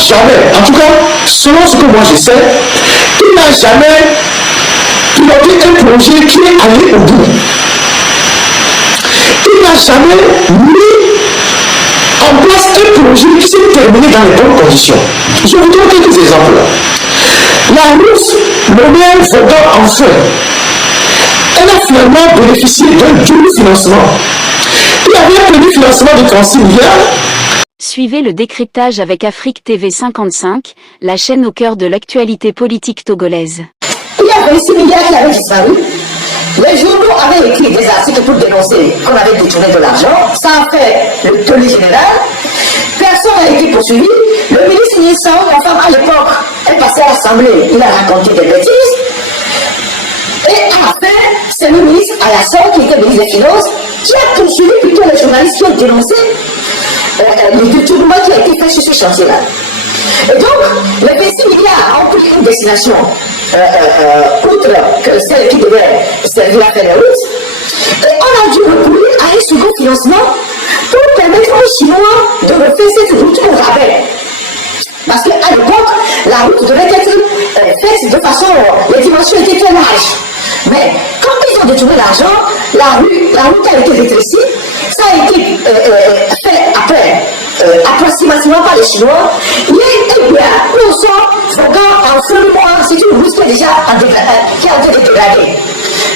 jamais, en tout cas, selon ce que moi je sais, il n'a jamais piloté un projet qui est allé au bout. Il n'a jamais mis en place un projet qui s'est terminé dans les bonnes conditions. Je vous donne quelques exemples. La route nommée Vauban en feu, elle a finalement bénéficié d'un double financement. Il y avait un premier financement de 36 milliards. Suivez le décryptage avec Afrique TV 55, la chaîne au cœur de l'actualité politique togolaise. Il y a 26 milliards qui avaient disparu. Les journaux avaient écrit des articles pour dénoncer qu'on avait détourné de l'argent. Ça a fait le tollé général. Personne n'a été poursuivi. Le ministre Nissan, la femme à l'époque, elle passait à l'Assemblée. Il a raconté des bêtises. Et à la fin, c'est le ministre Alassane, qui était ministre des Finances, qui a poursuivi plutôt les journalistes qui ont dénoncé le détournement qui a été fait sur ce chantier-là. Et donc, les 26 milliards ont pris une destination, outre que celle qui devait servir à faire les routes. Et on a dû recourir à un second financement pour permettre aux Chinois de refaire cette route au rabais. Parce qu'à l'époque, la route devait être faite de façon, les dimensions étaient très larges. Mais quand ils ont détourné l'argent, la route a été rétrécie. Ça a été fait après, approximativement par les Chinois. Il y a un bien, on sort, en feu de mois, c'est une route qui est déjà qui a été dégradée.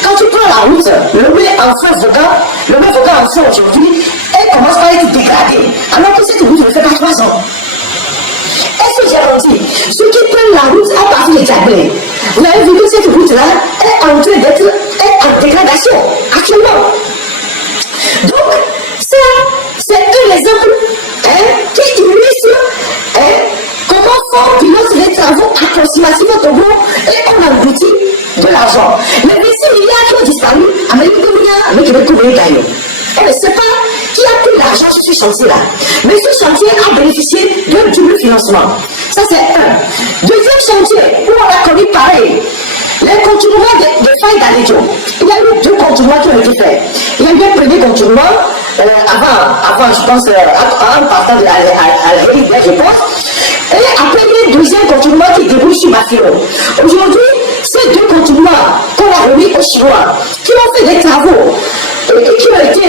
Quand tu prends la route, le lait en feu en feu aujourd'hui, elle commence par être dégradée. Alors que cette route ne fait pas 3 ans. Est-ce que j'ai dit, ceux qui prennent la route à partir de Diablé, vous avez vu que cette route-là est en train d'être en dégradation actuellement. Donc, ça, c'est un exemple qui illustre comment on pilote les travaux approximatifs au Togo et on aboutit de l'argent. Les 26 milliards qui ont disparu, on ne sait pas qui a pris l'argent sur ce chantier-là. Mais ce chantier a bénéficié d'un double financement. Ça, c'est un. Deuxième chantier, où on a connu pareil. Les contournements des failles d'Alédio. Il y a eu 2 contournements qui ont été faits. Il y a eu un premier contournement, avant je pense, en partant de l'Algérie, je pense. Et après, il y a un deuxième contournement qui débouche sur Bafilo. Aujourd'hui, ces 2 contournements qu'on a remis aux Chinois, qui ont fait des travaux, et qui ont été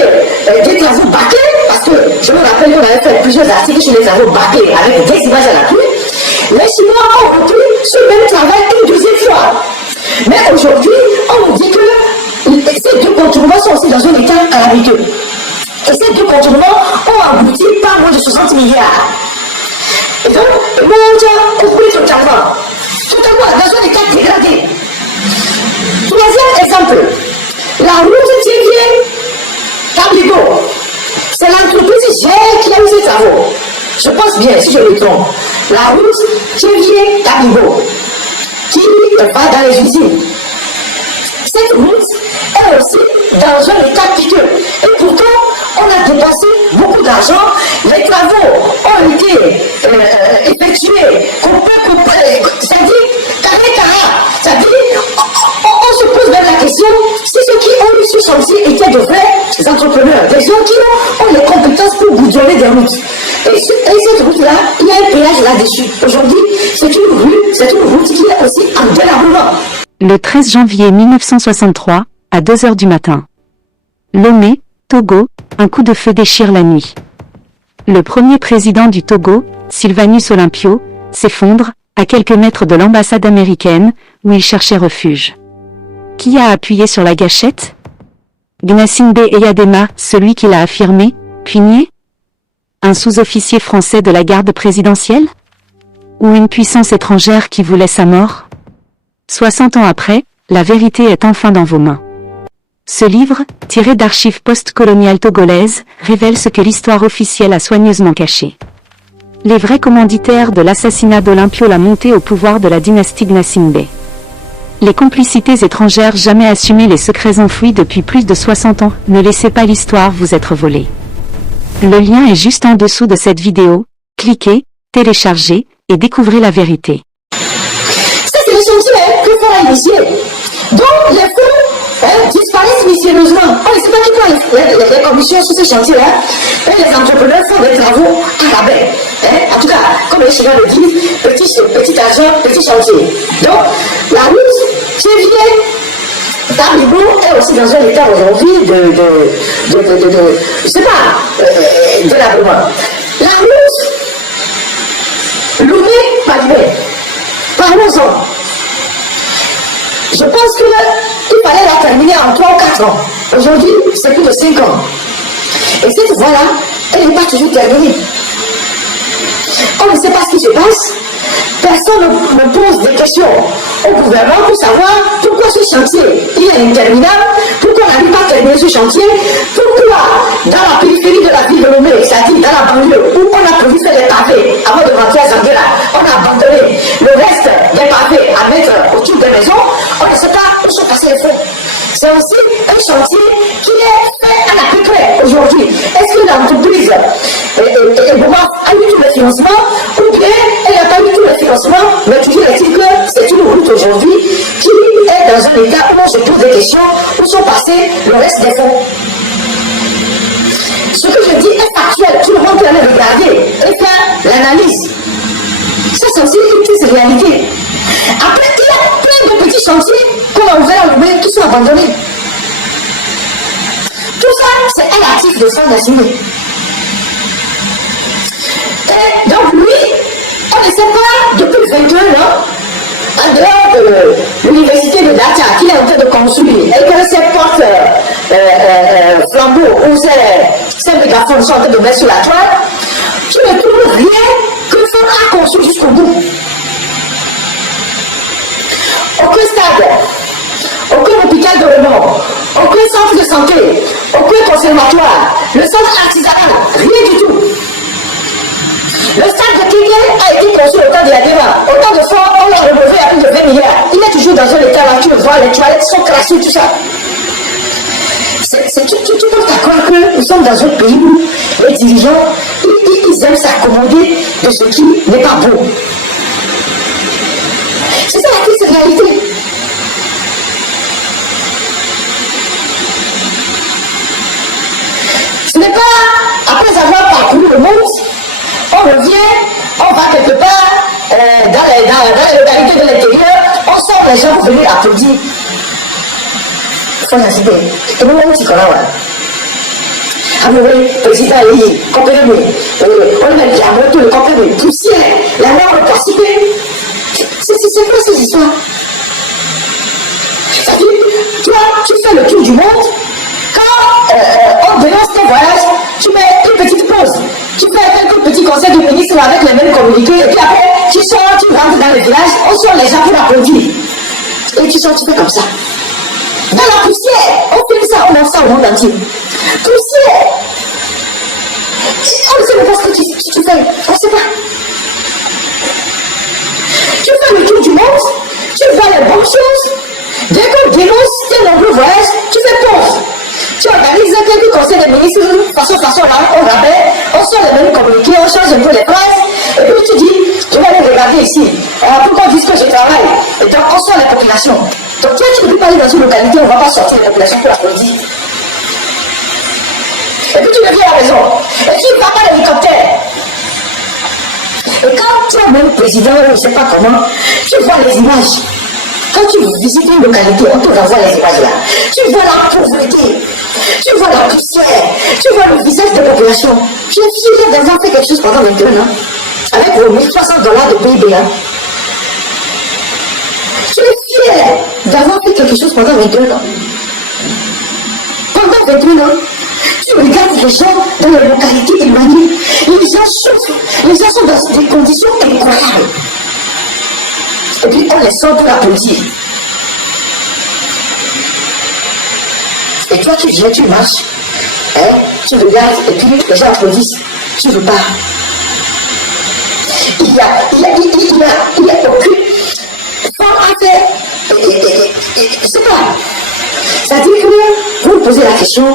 des travaux bâclés, parce que je me rappelle qu'on avait fait plusieurs articles sur les travaux bâclés avec des images à l'appui. Les Chinois ont repris ce même travail une deuxième fois. Mais aujourd'hui, on nous dit que ces 2 contournements sont aussi dans un état calamiteux. Et ces 2 contournements ont abouti par moins de 60 milliards. Et donc, on oublie totalement. Totalement, dans un état dégradé. Troisième exemple, la route Tabligo. C'est l'entreprise GER qui a eu ces travaux. Je pense bien, si je me trompe. La route Tabligo, qui va dans les usines. Cette route est aussi dans un état piteux. Et pourtant, on a dépensé beaucoup d'argent. Les travaux ont été effectués, c'est-à-dire carré. C'est-à-dire, on se pose même la question si ceux qui ont eu ce chantier étaient de vrais entrepreneurs, des gens qui ont les compétences pour goudronner des routes. Et cette route-là, il y a un péage là-dessus. Aujourd'hui, c'est une route qui est aussi en délabrement. Le 13 janvier 1963, à 2 heures du matin. Lomé, Togo, un coup de feu déchire la nuit. Le premier président du Togo, Sylvanus Olympio, s'effondre, à quelques mètres de l'ambassade américaine, où il cherchait refuge. Qui a appuyé sur la gâchette? Gnassingbé Eyadema, celui qui l'a affirmé, Punier? Un sous-officier français de la garde présidentielle? Ou une puissance étrangère qui voulait sa mort? 60 ans après, la vérité est enfin dans vos mains. Ce livre, tiré d'archives post-coloniales togolaises, révèle ce que l'histoire officielle a soigneusement caché. Les vrais commanditaires de l'assassinat d'Olympio l'a montée au pouvoir de la dynastie Gnassingbé. Les complicités étrangères jamais assumées, les secrets enfouis depuis plus de 60 ans, ne laissez pas l'histoire vous être volée. Le lien est juste en dessous de cette vidéo, cliquez, téléchargez, et découvrez la vérité. Ça c'est le chantier que faut initier. Donc les fonds disparaissent mystérieusement. On ne sait pas qui prend les commissions sur ce chantier-là. Et les entrepreneurs font des travaux à rabais. En tout cas, comme les Chinois le disent, petit argent, petit chantier. Donc, la route qui vient d'Abibou est aussi dans un état aujourd'hui je sais pas, de l'abonnement. La route, Lomé-Palibé, parlons-en. Je pense qu'il fallait la terminer en 3 ou 4 ans. Aujourd'hui, c'est plus de 5 ans. Et cette voie-là, elle n'est pas toujours terminée. On ne sait pas ce qui se passe. Personne ne pose des questions au gouvernement pour savoir pourquoi ce chantier il est interminable, pourquoi on n'arrive pas à terminer ce chantier, pourquoi dans la périphérie de la ville de Lomé, c'est-à-dire dans la banlieue, où on a prévu faire des pavés avant de rentrer à Zanguela, on a abandonné le reste des pavés à mettre autour des maisons, on ne sait pas où sont passés les fonds. C'est aussi un chantier qui est fait à peu près aujourd'hui. Est-ce que l'entreprise a eu tous les financements ou bien elle n'a pas eu tous les financements, mais toujours est-il que c'est une route aujourd'hui qui est dans un état où on se pose des questions, où sont passés le reste des fonds. Ce que je dis est factuel, tout le monde peut aller regarder et faire l'analyse. Ça, c'est aussi une triste réalité. Après, il y a plein de petits chantiers qu'on a ouverts à l'oubli qui sont abandonnés. Tout ça, c'est un actif de fonds assigné. Donc lui, on ne sait pas depuis 21 ans, en dehors de l'université de Dakar qu'il est en train de construire, et que ses portes flambeaux ou ses mégaphones sont en train de mettre sur la toile, tu ne trouves rien que le fonds a construit jusqu'au bout. Aucun stade, aucun hôpital de remords, aucun centre de santé, aucun conservatoire, le centre artisanal, rien du tout. Le stade de Kéké a été construit au temps de la débat. Autant de fois, on l'a renouvelé à plus de 20 milliards. Il est toujours dans un état là, tu le vois, les toilettes sont crassées, tout ça. Tu peux pas croire que nous sommes dans un pays où les dirigeants, ils aiment s'accommoder de ce qui n'est pas beau. C'est ça la triste réalité. Ce n'est pas après avoir parcouru le monde, on revient, on va quelque part dans les localités de l'intérieur, on sort les gens pour venir applaudir. Il faut l'inciter. Et nous, on s'y connaît. Amoureux, président, comprenez-moi. On a dit amoureux, tout le comprenez-moi. Poussière, la mer est participée. C'est quoi ces histoires? C'est-à-dire, toi, tu fais le tour du monde. Quand on dénonce tes voyages, tu mets une petite pause. Tu fais quelques petits conseils de ministre avec les mêmes communiqués. Et puis après, tu sors, tu rentres dans le village, on sort les gens pour applaudir. Et tu sors, tu fais comme ça. Dans la poussière, on fait ça, on lance ça au monde entier. Poussière. On ne sait pas ce que tu fais. On ne sait pas. Tu fais le tour du monde, tu vois les bonnes choses. Dès qu'on dénonce tes nombreux voyages, tu fais pause. Tu organises quelques conseils des ministres, façon là, on rappelle, on sort les mêmes communiqués, on change un peu les phrases, et puis tu dis, je vais aller regarder ici. Alors pourquoi disent que je travaille? Et donc on sort les populations. Donc toi, tu ne peux pas aller dans une localité, on ne va pas sortir les populations pour applaudir. Et puis tu reviens à la maison, et tu ne vas pas l'hélicoptère. Et quand tu es même président, je ne sais pas comment, tu vois les images. Quand tu visites une localité, on te renvoie les images là. Tu vois la pauvreté, tu vois la poussière, tu vois le visage des populations. Je suis fier d'avoir fait quelque chose pendant 21 ans, avec vos $1 300 de PIB. Hein. Je suis fier d'avoir fait quelque chose pendant 21 ans. Pendant 21 ans, tu regardes les gens dans les localités éloignées. Les gens souffrent, les gens sont dans des conditions incroyables. Et puis on les sort pour applaudir. Et toi tu viens, tu marches, hein, tu regardes et puis les gens applaudissent, tu repars. Il y a aucune forme à faire. C'est pas. C'est-à-dire que vous vous posez la question,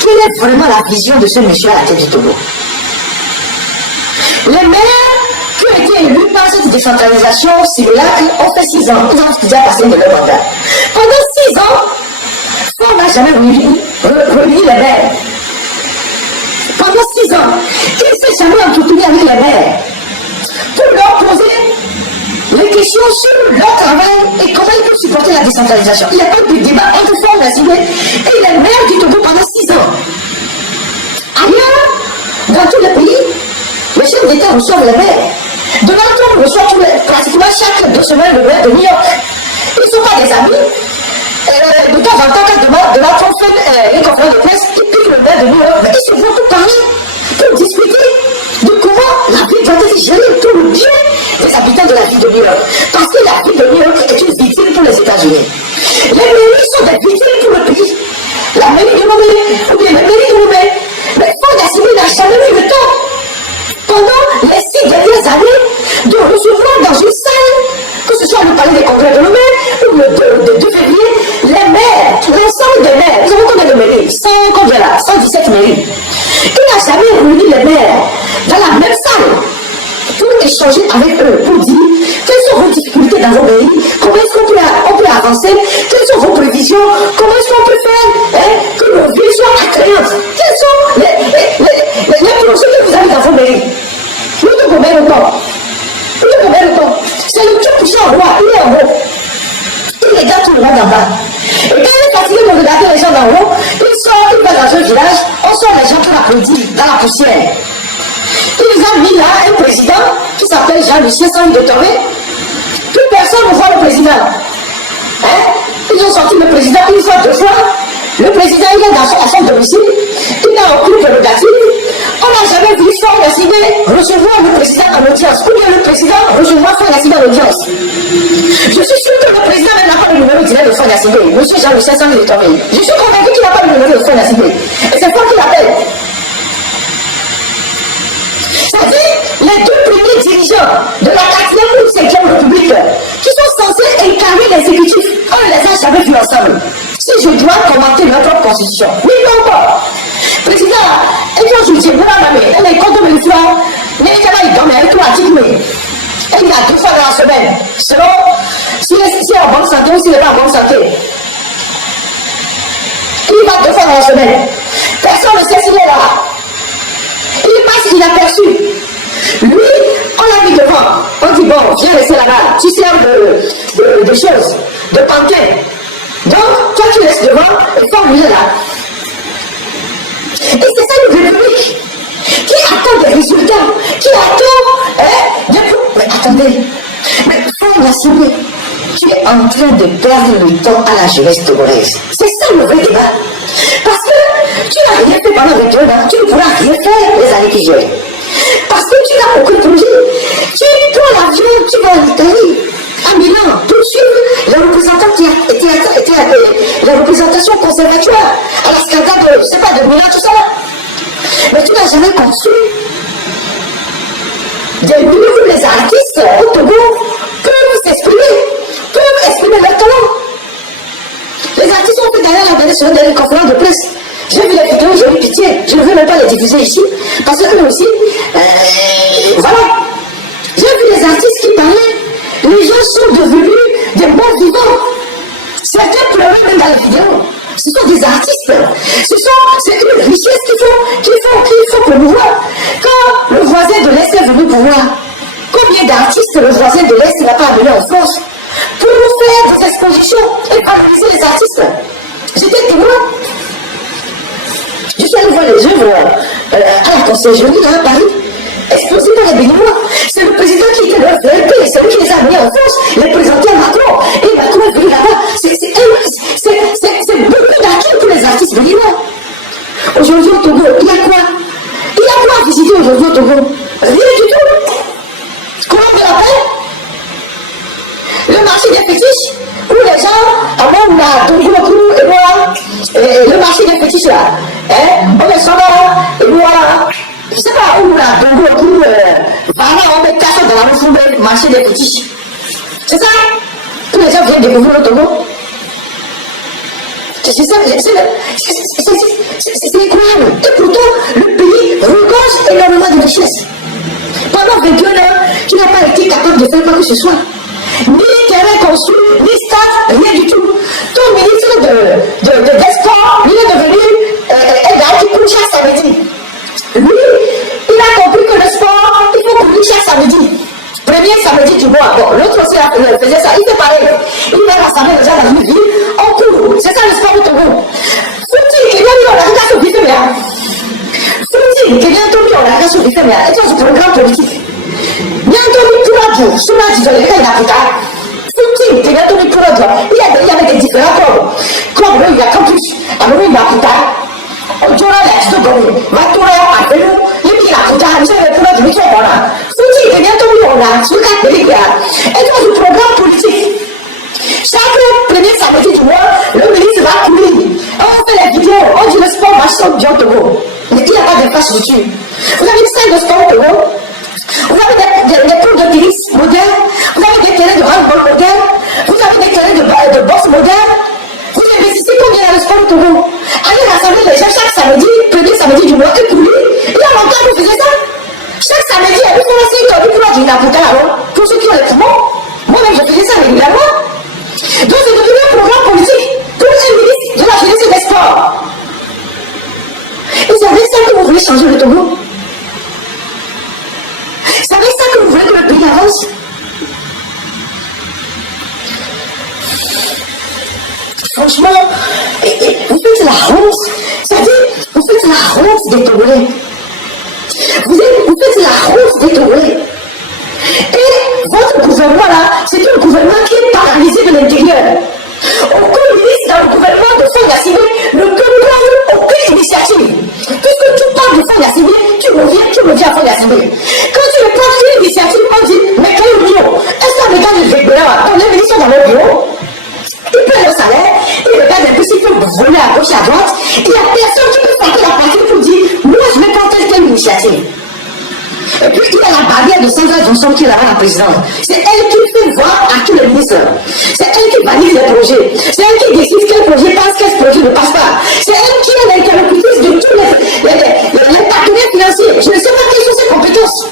quelle est vraiment la vision de ce monsieur à la tête du Togo? Les maires qui ont été élus par cette décentralisation simulacre ont fait 6 ans. Ils ont déjà passé de leur mandat. Pendant 6 ans, on n'a jamais réuni les maires. Pendant 6 ans, il ne s'est jamais entretenu avec les maires pour sur leur travail et comment ils peuvent supporter la décentralisation. Il n'y a pas de débat entre Faure Gnassingbé et les maires du Togo pendant 6 ans. Ailleurs, dans tous les pays, les chefs d'État reçoivent les maires. Donald Trump reçoit pratiquement chaque 2 semaines le maire de New York. Ils ne sont pas des amis. De temps en temps, quand Donald Trump fait une conférence de presse, il pique le maire de New York, mais ils se vont pour parler, pour discuter de comment la ville doit être gérée pour le bien des habitants de la ville de New York. Parce que la ville de New York est une victime pour les États-Unis. Les mairies sont des victimes pour le pays. La mairie de Lomé, ou bien la mairie de Lomé. Mais Faure Gnassingbé n'a jamais eu le temps, pendant les 6 dernières années, de recevoir dans une salle, que ce soit le palais des congrès de Lomé ou le 2 février, les maires, l'ensemble des maires. Nous avons combien de mairies? 117 mairies. Il n'a jamais réuni les maires dans la même salle pour échanger avec eux, pour dire quelles sont vos difficultés dans vos mairies, comment est-ce qu'on peut avancer, quelles sont vos prévisions, comment est-ce qu'on peut faire que nos villes soient attrayantes, quels sont les projets que vous avez dans vos mairies. Nous te combien de temps? C'est le tout puissant roi, il est en haut. Il regarde tout le monde en bas. Et quand il est fatigué de regarder les gens d'en haut, il sort, il va dans un village, on sort les gens qui l'applaudissent dans la poussière. Il nous a mis là un président qui s'appelle Jean-Lucien Sans de Tomé. Plus personne ne voit le président. Ils ont sorti le président une fois, 2 fois. Le président, il est à son domicile. Il n'a aucune prérogative. On n'a jamais vu Faure Gnassingbé recevoir le président en audience. Ou bien le président recevoir Faure Gnassingbé en audience. Je suis sûr que le président n'a pas le numéro direct de Faure Gnassingbé. Monsieur Jean-Lucien Sans de Tomé. Je suis convaincu qu'il n'a pas le numéro de Faure Gnassingbé. Et c'est Faure qui l'appelle. C'est-à-dire les 2 premiers dirigeants de la 4e ou 5e République qui sont censés incarner l'exécutif, on ne les a jamais vus ensemble. Si je dois commenter notre propre constitution, oui, non, pas. Président, et toi, je dis, vous l'avez, elle est contre le soir, mais elle est dans mes 3 articles, elle y a 2 fois dans la semaine, selon s'il est en bonne santé ou s'il n'est pas en bonne santé. Il va 2 fois dans la semaine. Personne ne sait s'il est là. Il passe inaperçu. Lui, on l'a mis devant. On dit, bon, viens rester là-bas. Tu sers de choses, de pantin. Donc, toi, tu restes devant et Faure lui est là. Et c'est ça une république qui attend des résultats, qui attend mais attendez, mais Faure Gnassingbé, tu es en train de perdre le temps à la jeunesse togolaise. C'est ça le vrai débat. Parce que tu n'as rien fait pendant 21 ans, tu ne pourras rien faire les années qui viennent. Parce que tu n'as aucun projet. Tu prends l'avion, tu vas en Italie, à Milan, pour suivre les représentants qui étaient à la représentation conservatoire, à la scandale de, je sais pas, de Milan, tout ça là. Mais tu n'as jamais construit des lieux où les artistes au Togo peuvent exprimer leur talent. Les artistes ont fait d'ailleurs la dernière semaine des conférences de presse. J'ai vu les vidéos, j'ai eu pitié. Je ne veux même pas les diffuser ici. Parce que eux aussi, voilà. J'ai vu les artistes qui parlaient. Les gens sont devenus des bons vivants. Certains pleuraient même dans les vidéos. Ce sont des artistes. C'est une richesse qu'il faut promouvoir. Quand le voisin de l'Est est venu pour voir, combien d'artistes le voisin de l'Est n'a pas amené en France pour faire des expositions et valoriser les artistes? J'étais témoin. Je suis allé voir les œuvres à la conciergerie à Paris, exposées par les Béninois. C'est le président qui était leur VLP, c'est lui qui les a amenés en France, les présenter à Macron. Et Macron est venu là-bas. C'est beaucoup d'acquis pour les artistes béninois. Aujourd'hui au Togo, il y a quoi? Il y a quoi à visiter aujourd'hui au Togo? Rien du tout. Comment on l'appelle? Le marché des fétiches, où les gens, avant on a Tongo et voilà, le marché des fétiches là, on met ça là, et voilà, je sais pas où on a Tongo, voilà, on met 4 dans la rue, le marché des fétiches. C'est ça? Tous les gens viennent découvrir le Togo. C'est ça, c'est incroyable. Et pourtant, le pays regorge énormément de richesses. Pendant 21 ans, tu n'as pas été capable de faire quoi que ce soit. Ni terrain construit, ni stade, rien du tout. Ton ministre des Sports, il est devenu un gars qui court chaque samedi. Lui, il a compris que le sport, il faut courir chaque samedi. Premier samedi du mois. Bon, l'autre aussi a faisait ça. Il fait pareil. Il va rassembler les gens dans une ville, en cours. C'est ça le sport du Togo. Faut-il qu'il y ait eu la regard sur le fait, faut-il qu'il y ait eu la regard sur le fait, et c'est un programme politique. Bientôt, il pourra dire, sur la dissolée, il y a plus tard. Faut-il qu'il y ait eu pour il y avait des différents corps. Comme il y a campus, alors il y a plus tard. On tourne la liste de données. Va tourner à Pélou, il y a plus tard, il y a plus tard, il y a plus tard. Faut-il qu'il y ait eu sur 4 pays, et c'est un programme politique. Chaque premier samedi du mois, le ministre va courir. On fait les vidéos, on dit le sport marche bien au Togo. Mais il n'y a pas d'infrastructure. Vous avez une salle de sport au Togo. Vous avez des cours de tennis modernes. Vous avez des terrains de handball modernes. Vous avez des terrains de boxe modernes. Vous investissez combien dans le sport au Togo? Allez rassembler les gens chaque samedi, premier samedi du mois, et courir. Il y a longtemps que vous faisiez ça. Chaque samedi, il y a une formation économique pour la Guinée-Putain alors. Pour ceux qui ont les poumons. Moi-même, je faisais ça régulièrement. Donc, c'est devenu un programme politique pour un ministre de la jeunesse et des sports. Et c'est avec ça que vous voulez changer le Togo. C'est avec ça que vous voulez que le pays avance. Franchement, vous faites la honte. C'est-à-dire, vous faites la honte des Togolais. Vous faites la honte des Togolais. Et votre gouvernement là, c'est un gouvernement qui est paralysé de l'intérieur. Aucun ministre dans le gouvernement de Fonds Yassine ne peut prendre aucune initiative. Puisque tu parles de Fonds Yassine, tu reviens à Fonds Yassine. Quand tu ne prends qu'une initiative, on dit, mais quelle union? Est-ce qu'un gars de Végola, quand les ministres sont dans leur bureau, ils prennent le salaire, ils regardent un peu s'ils peuvent voler à gauche, à droite, il n'y a personne qui peut frapper la partie pour dire, moi je vais prendre telle initiative. Et puis il y a la barrière de Sandra Johnson qui est là-bas, la présidente. C'est elle qui fait voir à tous les ministres. C'est elle qui valide les projets. C'est elle qui décide quel projet passe, quel projet ne passe pas. C'est elle qui est l'interlocutrice de tous les partenaires financiers. Je ne sais pas quelles sont ses compétences.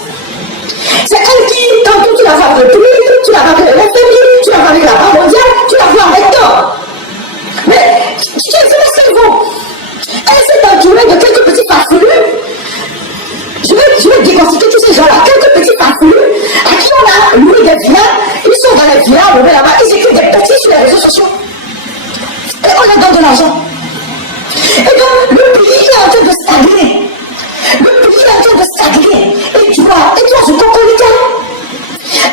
C'est elle qui, tantôt tu la vois avec le public, tu la vois avec le FMI, tu la vois avec la Banque mondiale, tu la vois avec toi. Mais quel est le cerveau? Elle s'est entourée de quelques petits farfelus. Je vais déconstituer tous ces gens-là, quelques petits farfelus à qui on a loué des villas, ils sont dans les villas, on met là-bas, ils écrivent des petits sur les réseaux sociaux. Et on leur donne de l'argent. Et donc, le pays est en train de stagner. Le pays est en train de stagner. Et tu vois, je comprends les cas.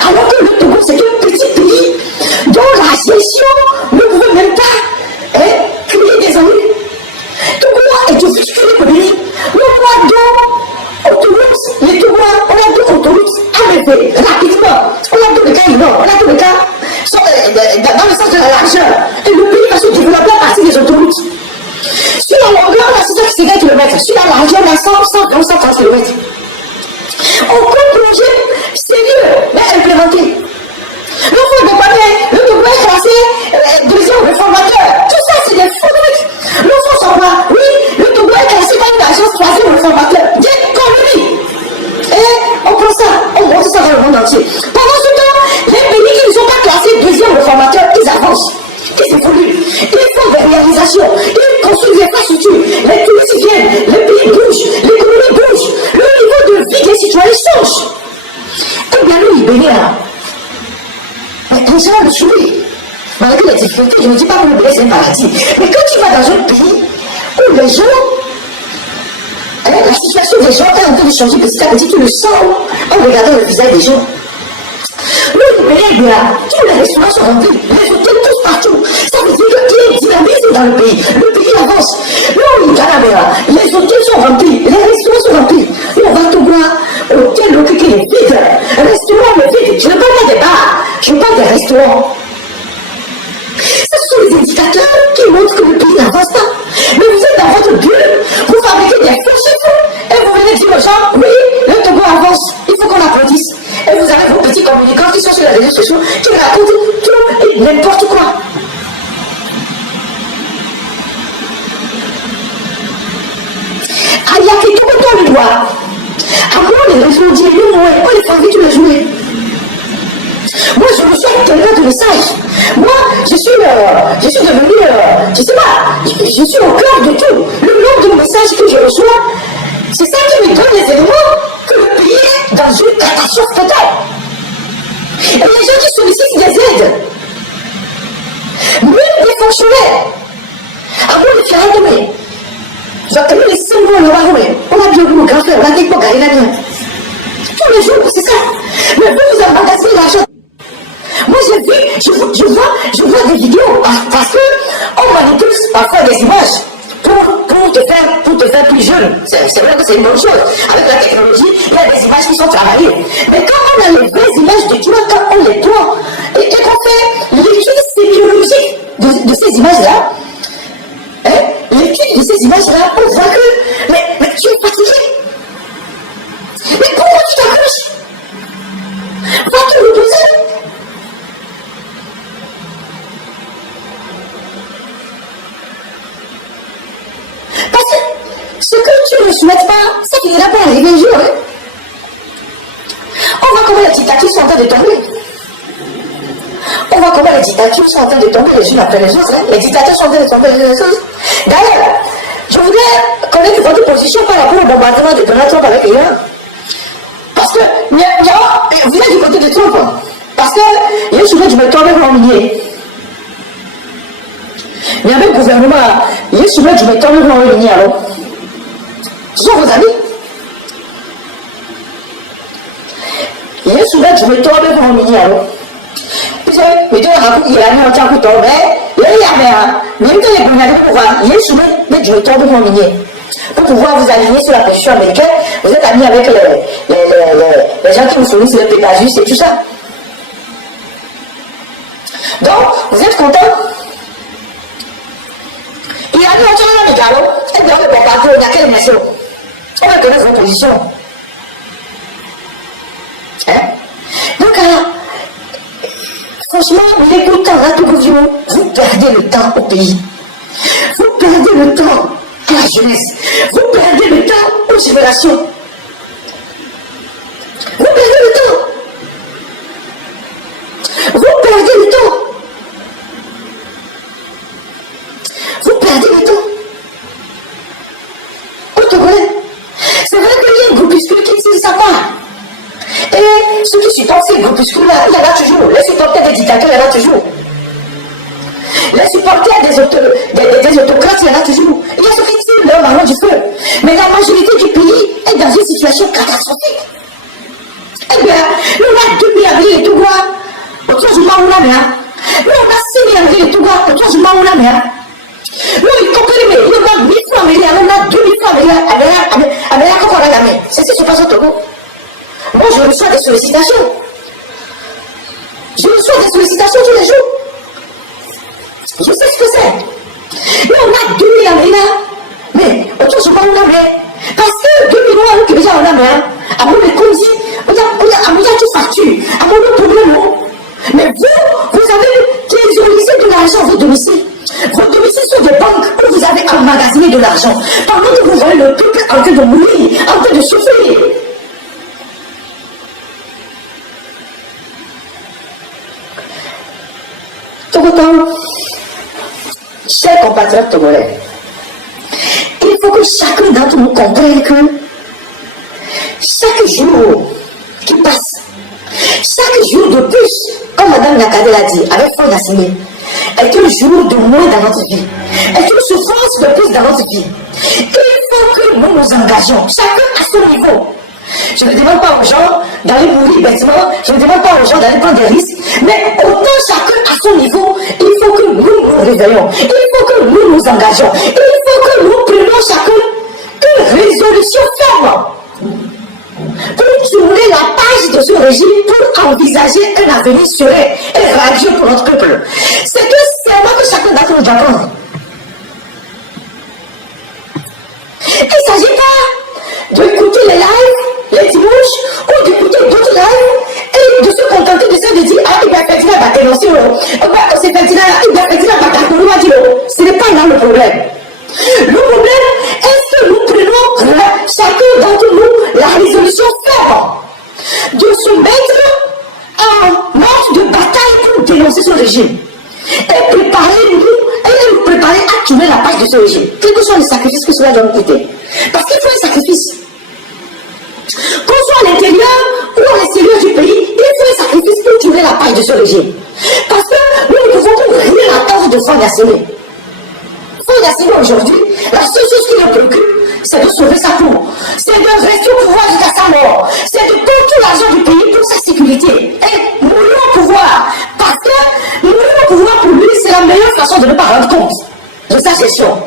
Alors que le Togo, c'est un petit pays dont la gestion ne pouvait même pas créer des ennuis. Togo est offusqué l'économie. Le mois d'eau, autoroute, les Togois, on a deux autoroutes arrêtées rapidement. On a tous les cas énormes, on a tous les cas dans le sens de la largeur. Et le pays va se développer à partir des autoroutes. Sur la longueur, on a 650 km. Sur la largeur, on a 130 km. Aucun projet sérieux n'est implémenté. Le fonds de papier, le Togo est classé deuxième réformateur. Tout ça, c'est des faux trucs. Le fonds sur quoi? Oui, le Togo est classé par une agence troisième réformateur. Des conneries. Et on prend ça, on monte ça dans le monde entier. Pendant ce temps, les pays qui ne sont pas classés deuxième réformateur, ils avancent. Ils évoluent. Ils font des réalisations. Ils construisent des infrastructures. Les touristes viennent. Les pays bougent. L'économie bouge. Le niveau de vie des citoyens change. Eh bien, nous, Libéria, là, mais les gens le souris. Malgré les difficultés, je ne dis pas que le Bénin c'est un paradis. Mais quand tu vas dans un pays où les gens, la situation des gens est en train de changer petit à petit, tu le sens en regardant le visage des gens. Le Bénin, tous les restaurants sont remplis, les hôtels tous partout. Ça veut dire qu'il y a dynamisme dans le pays. Le pays avance. Les hôtels sont remplis, les restaurants sont remplis. Nous, on va tout voir. Hôtel, l'hôtel qui est vide. Restaurant, le vide. Je ne parle pas des bars, je parle des restaurants. Ce sont les indicateurs qui montrent que le pays n'avance pas. Mais vous êtes dans votre bulle, vous fabriquez des faux chiffres et vous venez dire aux gens, oui, le Togo avance, il faut qu'on applaudisse. Et vous avez vos petits communicants qui sont sur les réseaux sociaux qui racontent tout et n'importe quoi. Il y a qui tout le le doigt. Après, les réseaux disent, on les fait envie de le jouer. Moi, je reçois quelqu'un de message. Moi, je suis devenu, je sais pas, je suis au cœur de tout. Le nombre de messages que je reçois, c'est ça qui me donne les éléments que le pays est dans une catastrophe totale. Et les gens qui sollicitent des aides, même des fonctionnaires, à vous les faire tomber. J'entends les symboles, on a bien vu mon grand frère, on a dit pour gagner la mienne. Tous les jours, c'est ça. Mais vous emmagasinez l'argent. Moi, j'ai vu, je vois des vidéos parce qu'on manipule parfois des images pour te faire plus jeune. C'est vrai que c'est une bonne chose. Avec la technologie, il y a des images qui sont travaillées. Mais quand on a les vraies images de toi, quand on les prend et qu'on fait l'étude sémiologique de ces images-là, l'étude de ces images-là, on voit que mais tu es fatigué. Mais pourquoi tu t'accroches? Va te reposer. Parce que ce que tu ne souhaites pas, ça finira par arriver un jour. Hein? On voit comment les dictatures sont en train de tomber. On voit comment les dictatures sont en train de tomber les unes après les autres. Hein? Les dictatures sont en train de tomber les unes après les autres. D'ailleurs, je voudrais connaître votre position par rapport au bombardement de Donald Trump avec l'Iran. Parce que, vous êtes du côté de Trump. Parce que, il y a souvent, je me tombe en minier. Mais avec le gouvernement, il y a souvent, je me tombe en minier alors. Ce sont vos amis. Il y a souvent, je me tombe en minier alors. Mais tu as il y a un temps pour tomber, il y a même quand les premiers pouvoirs, il y a souvent, mais je me tombe en minier. Pour pouvoir vous aligner sur la position américaine, vous êtes amis avec les gens qui vous fournissent le Pégasus et tout ça. Donc, vous êtes content? Il a mis un tour dans le galop, et bien on ne peut pas il y a quelle nation? On va connaître vos positions. Hein? Donc, franchement, l'écoutant là, tout vous perdez le temps au pays. Vous perdez le temps à la jeunesse. Vous perdez le temps aux générations. Vous perdez le temps. Vous perdez le temps. Vous perdez le temps. Au Togolais. C'est vrai qu'il y a un groupuscule qui utilise sa part. Et ceux qui supportent ces groupuscules-là, il y en a toujours. Les supporters des dictateurs, il y en a toujours. Les supporters des autocrates, il y en a toujours. Il y a ceux qui tirent leur marron du feu. Mais la majorité du pays est dans une situation catastrophique. Eh bien, nous on a 2 000 avril et tout quoi. Autour du moment où on a bien. Nous on a 6 000 avril et tout quoi. Autour du moment où on a bien. Nous, il faut que les mecs, on a 1000 francs américains, on a 2000 francs américains, c'est ce qui se passe au Togo. Moi, je reçois des sollicitations. Je reçois des sollicitations tous les jours. Je sais ce que c'est. Mais on a 2000 américains. Mais autour du moment où on a bien. Parce que 2000 mois, que déjà on a bien. À mon économie, on a tout facture. À mon problème. Mais vous avez théorisé de l'argent à vos domiciles. Vos domiciles sont des banques où vous avez emmagasiné de l'argent. Pendant que vous voyez le peuple en train de mourir, en train de souffrir. Tout autant, chers compatriotes togolais, il faut que chacun d'entre nous comprenne que chaque jour qui passe, chaque jour de plus, comme Mme Nakade l'a dit, avec Fond Nassime, est un jour de moins dans notre vie, est une souffrance de plus dans notre vie. Il faut que nous nous engageons, chacun à son niveau. Je ne demande pas aux gens d'aller mourir bêtement, je ne demande pas aux gens d'aller prendre des risques, mais autant chacun à son niveau, il faut que nous nous réveillons, il faut que nous nous engageons, il faut que nous prenions chacun une résolution ferme pour tourner la page de ce régime, pour envisager un avenir serein et radieux pour notre peuple. C'est que serment que chacun d'entre nous doit prendre. Il ne s'agit pas d'écouter les lives les dimanches ou d'écouter d'autres lives et de se contenter de ça, de dire ah, il va faire la dénoncer, c'est fait il va faire ce n'est pas là le problème. Le problème est que nous prenons chacun d'entre nous la résolution ferme de se mettre en marche de bataille pour dénoncer ce régime et préparer à tourner la page de ce régime, quel que soit le sacrifice que cela doit nous coûter. Parce qu'il faut un sacrifice. Qu'on soit à l'intérieur ou à l'extérieur du pays, il faut un sacrifice pour tourner régime. Parce que nous ne pouvons plus rien attendre de Franck Yassine. Franck Yassine aujourd'hui, la seule chose qui le préoccupe, c'est de sauver sa peau. C'est de rester au pouvoir jusqu'à sa mort. C'est de contrôler l'argent du pays pour sa sécurité. Et mourir au pouvoir. Parce que mourir au pouvoir pour lui, c'est la meilleure façon de ne pas rendre compte de sa gestion.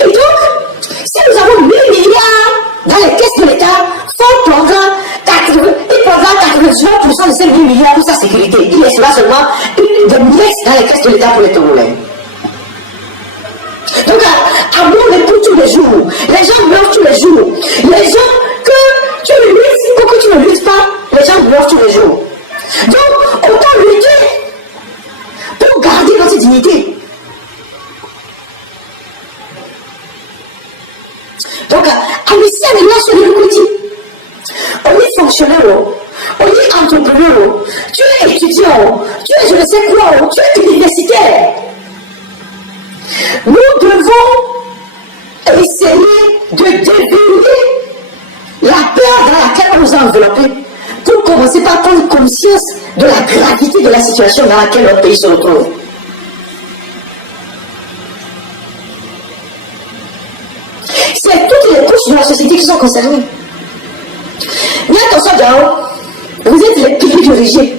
Et donc, si nous avons 1000 milliards dans les caisses de l'État, Franck prendra 99% de ces 1000 milliards pour sa sécurité. Il laissera seulement des miettes dans les caisses de l'État pour les Togolais. Donc, à mort les coups tous les jours, les gens meurent tous les jours. Les gens que tu luttes ou que tu ne luttes pas, les gens meurent tous les jours. Donc, autant lutter pour garder notre dignité. Donc, Amicia n'est là sur le côté. On est fonctionnaire, on est entrepreneur, tu es étudiant, tu es je ne sais quoi, tu es universitaire. Nous devons essayer de déverrouiller la peur dans laquelle on nous a enveloppés pour commencer par prendre conscience de la gravité de la situation dans laquelle notre pays se retrouve. C'est toutes les couches de la société qui sont concernées. Mais attention, Diao, vous êtes les piliers du régime.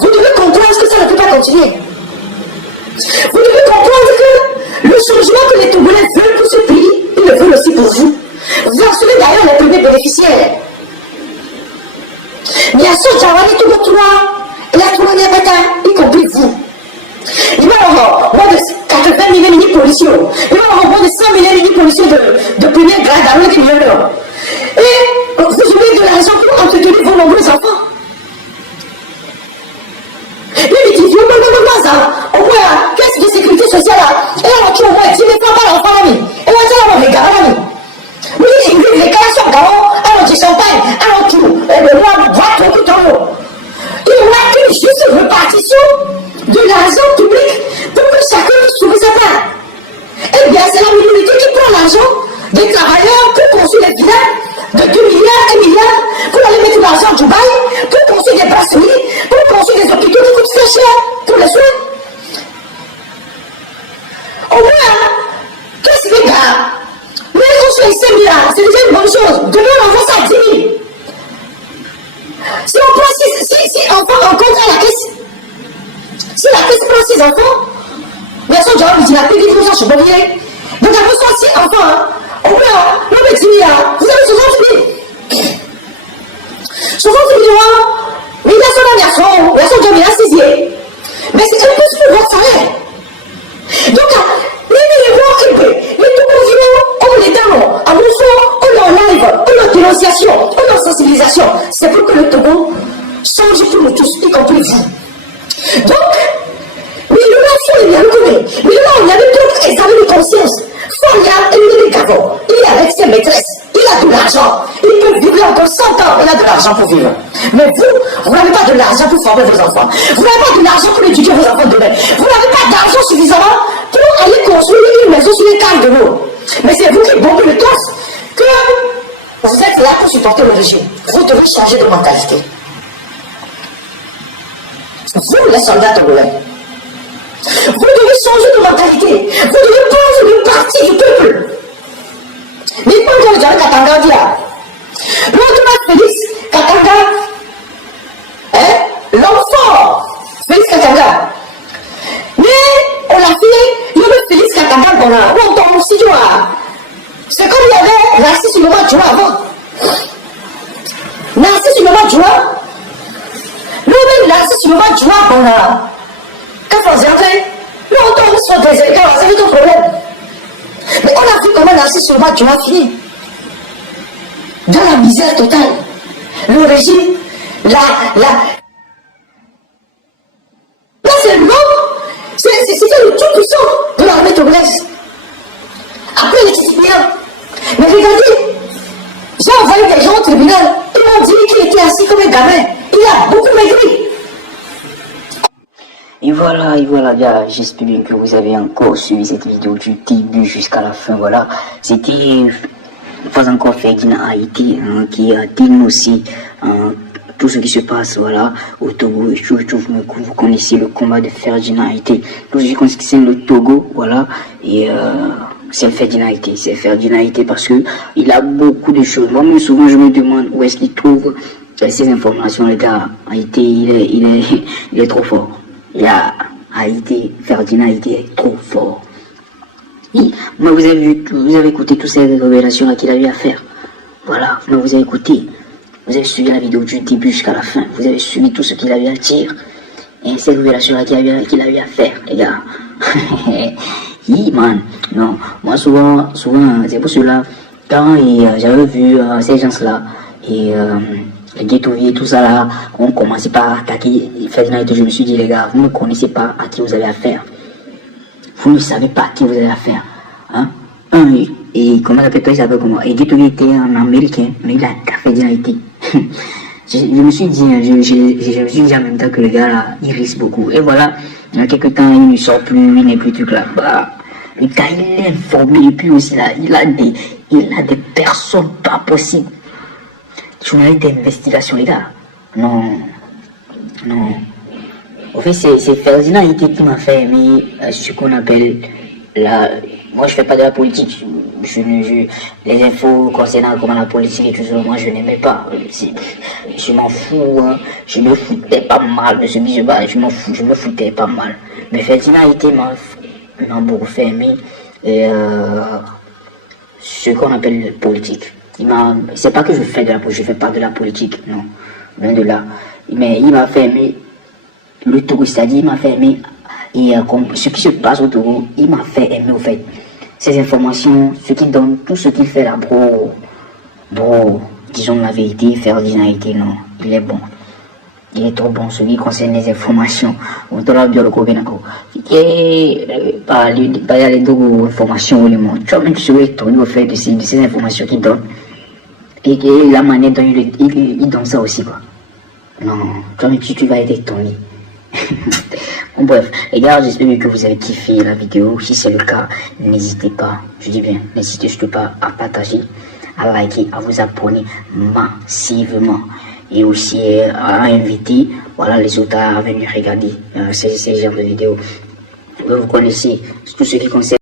Vous devez comprendre que ça ne peut pas continuer. Vous devez comprendre que le changement que les Togolais veulent pour ce pays, ils le veulent aussi pour vous. Vous en serez d'ailleurs les premiers bénéficiaires. Mais à ce Jawani Togo 3, et la Togo Niabata, y compris vous. Il va y avoir moins de 80 000 mini-policiers. Il va y avoir moins de 100 000 mini-policiers de premier grade à l'autre milieu. Et vous aurez de l'argent pour entretenir vos nombreux enfants. Mais il dit, au moins, caisse de sécurité sociale, et on tue au moins 10 000 francs par enfant, et on tient les gars, oui, les gars sont garants, alors du champagne, alors tout, et le roi va tout dans l'eau. Il y aura une juste répartition de l'argent public pour que chacun puisse trouver sa part. Eh bien, c'est la minorité qui prend l'argent des travailleurs pour construire des villas de 2 milliards, 1 milliard, pour aller mettre l'argent à Dubaï, pour construire des brasseries, pour construire des hôpitaux qui coûtent très cher pour les soins. Au moins, qu'est-ce que les gars? Mais construire 5 milliards, c'est déjà une bonne chose. Demain, on envoie ça à 10 000. Si on prend 6 enfants en compte à la caisse, si la caisse prend 6 enfants, bien sûr, Dieu vous dit la paix des gens, je suis bon bien. Donc, après 6 enfants, au moins, non, mais 10 milliards, vous avez 60 000. 60 000 euros, mais il y a son garçon, il y a son job, il a 6e. Mais c'est un peu sur votre salaire. Donc, les tout on les donne, à mon on en live, on en dénonciation, on en sensibilisation. C'est pour que le Togo change pour nous tous, y compris vous. Donc, mais il y a bien reconnu. Mais là, on avait d'autres examens de conscience. Il y a éliminé les gavons, il est avec ses maîtresses, il a de l'argent, il peut vivre encore 100 ans, il a de l'argent pour vivre. Mais vous n'avez pas de l'argent pour former vos enfants. Vous n'avez pas de l'argent pour éduquer vos enfants demain. Vous n'avez pas d'argent suffisamment pour aller construire une maison sur les caves de l'eau. Mais c'est vous qui bombez le torse que vous êtes là pour supporter le régime. Vous devez changer de mentalité. Vous, les soldats togolais, vous devez changer de mentalité. Vous devez prendre une partie du peuple. Mais quand vous avez Katanga dit là, l'autre Félix Katanga, l'homme fort, Félix Katanga. Mais on l'a fait, il y avait Félix Katanga qu'on a, on tombe aussi, tu vois. C'est comme il y avait Narcisse Uloma Djoua avant. Narcisse Uloma Djoua, le Narcisse Uloma Djoua qu'on a. Quand on s'est nous on tombe sur des écarts, c'est ton problème. Mais on a vu comment Narcisse Uloma Djoua fini. Dans la misère totale. Le régime, là c'est le nom, c'était le tout puissant de l'armée togolaise. Après les Titipiens. Mais regardez, j'ai envoyé des gens au tribunal, ils m'ont dit qu'il était assis comme un gamin. Il a beaucoup maigri. Et voilà, gars, j'espère bien que vous avez encore suivi cette vidéo du début jusqu'à la fin. Voilà, c'était pas encore fait qui a Haïti, qui a dénoncé tout ce qui se passe, voilà, au Togo. Vous connaissez le combat de Ferdinand Haïté. Tout ce qui concerne le Togo, voilà, et c'est Ferdinand Haïté. C'est Ferdinand Haïté parce que il a beaucoup de choses. Moi, souvent, je me demande où est-ce qu'il trouve ces informations, les gars. Haïté, il est trop fort. Il a Haïté, Ferdinand Haïté est trop fort. Oui, moi, vous avez écouté toutes ces révélations-là qu'il a eu à faire. Voilà, moi, vous avez écouté. Vous avez suivi la vidéo du début jusqu'à la fin. Vous avez suivi tout ce qu'il a eu à dire. Et ces révélations-là qu'il a eu à faire, les gars. Man. Non, moi, souvent, c'est pour cela, quand j'avais vu ces gens-là, et les ghettoiers et tout ça là, on commençait par attaquer Ferdinand et tout, je me suis dit, les gars, vous ne connaissez pas à qui vous avez affaire. Vous ne savez pas à qui vous avez affaire. Hein? Et comment l'appelle-toi, il s'appelle comment? Et ghettoier était un Américain, mais il a Ferdinand Haïté. Je me suis dit, je me suis dit en même temps que le gars là, il risque beaucoup. Et voilà, il y a quelques temps, il ne sort plus, il n'est plus truc là. Bah, le gars, il est informé, et puis aussi là, il a des personnes pas possibles. Journaliste d'investigation, les gars. Non. En fait, c'est Ferdinand Haïté qui m'a fait aimer ce qu'on appelle la... Moi, je fais pas de la politique. Les infos concernant comment la politique et tout ça, moi, je n'aimais pas. Je m'en fous, hein. Je me foutais pas mal de ce débat. Je me foutais pas mal. Mais Ferdinand Haïté m'a beaucoup fait aimer ce qu'on appelle la politique. C'est pas que je fais de la politique, je fais pas de la politique, non. Loin de là. Mais il m'a fait aimer le Togo, c'est-à-dire il m'a fait aimer et ce qui se passe au Togo, il m'a fait aimer au fait. Ces informations, ce qu'il donne, tout ce qu'il fait là, bro, disons la vérité, Ferdinand Haïté, non, il est bon. Il est trop bon, ce qui concerne les informations. On te l'a bien le Kobenako. Et par les deux informations, tu vois, même tu serais étonné au fait de ces informations qu'il donne. Et la manière dont il donne ça aussi, quoi. Non, toi-même tu vas être étonné. Bon, bref, les gars, j'espère que vous avez kiffé la vidéo. Si c'est le cas, n'hésitez pas, je dis bien, n'hésitez surtout pas à partager, à liker, à vous abonner massivement. Et aussi à inviter, voilà, les autres à venir regarder ces genres de vidéos. Vous connaissez tout ce qui concerne